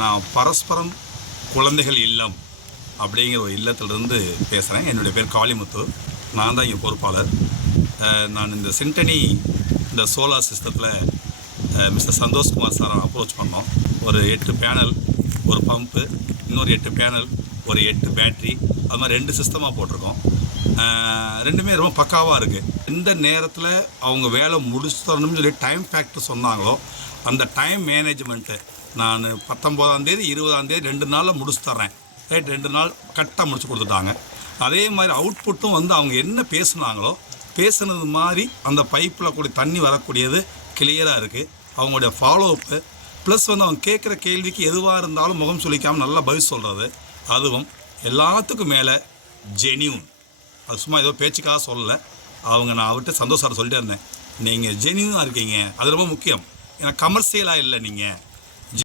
நான் பரஸ்பரம் குழந்தைகள் இல்லம் அப்படிங்கிற ஒரு இல்லத்திலிருந்து பேசுகிறேன் என்னுடைய பேர் காளிமுத்து. நான் தான் இங்கே பொறுப்பாளர். நான் இந்த சிண்டனி இந்த சோலார் சிஸ்டத்தில் மிஸ்டர் சந்தோஷ்குமார் சாரை அப்ரோச் பண்ணோம். ஒரு எட்டு பேனல் ஒரு பம்பு இன்னொரு எட்டு பேனல் ஒரு எட்டு பேட்ரி அது மாதிரி ரெண்டு சிஸ்டமாக போட்டிருக்கோம். ரெண்டுமே ரொம்ப பக்காவாக இருக்குது எந்த நேரத்தில் அவங்க வேலை முடிச்சு தரணும்னு சொல்லி டைம் ஃபேக்டர் சொன்னாங்களோ அந்த டைம் மேனேஜ்மெண்ட்டு நான் பத்தொம்போதாம் தேதி இருபதாம் தேதி ரெண்டு நாளில் முடிச்சு தர்றேன். ரைட் ரெண்டு நாள் கரெக்டாக முடிச்சு கொடுத்துட்டாங்க. அதே மாதிரி அவுட்புட்டும் வந்து அவங்க என்ன பேசுனாங்களோ பேசுனது மாதிரி அந்த பைப்பில் கூடிய தண்ணி வரக்கூடியது கிளியராக இருக்குது அவங்களுடைய ஃபாலோ அப்பு ப்ளஸ் வந்து அவங்க கேட்குற கேள்விக்கு எதுவாக இருந்தாலும் முகம் சுளிக்காமல் நல்லா பதில் சொல்கிறது அதுவும் எல்லாத்துக்கும் மேலே ஜெனியூன் அது சும்மா ஏதோ பேச்சுக்காக சொல்லலை. அவங்க நான் அவர்கிட்ட சந்தோஷம் சொல்லிட்டே இருந்தேன். நீங்கள் ஜெனியூனாக இருக்கீங்க. அது ரொம்ப முக்கியம். ஏன்னா கமர்ஷியலாக இல்லை நீங்கள்